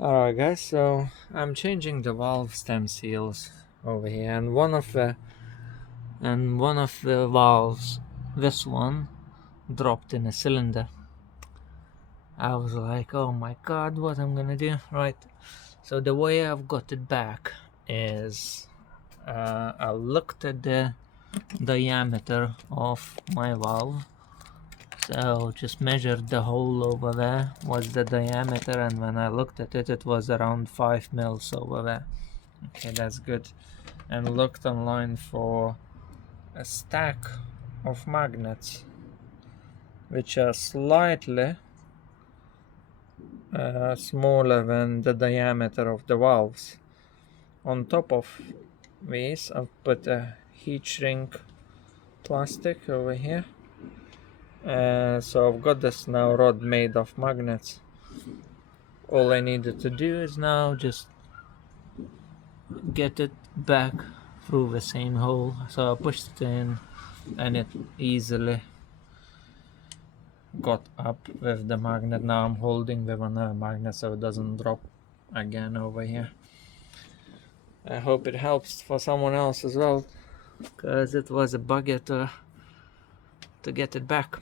Alright guys, so I'm changing the valve stem seals over here, and one of the valves, this one, dropped in a cylinder. I was like, oh my god, what I'm gonna do? Right, so the way I've got it back is I looked at the diameter of my valve. So just measured the hole over there, what's the diameter, and when I looked at it, it was around 5 mils over there. Okay, that's good. And looked online for a stack of magnets which are slightly smaller than the diameter of the valves. On top of these, I've put a heat shrink plastic over here. So I've got this now rod made of magnets. All I needed to do is now just get it back through the same hole. So I pushed it in and it easily got up with the magnet. Now I'm holding with another magnet so it doesn't drop again over here. I hope it helps for someone else as well, because it was a bugger to get it back.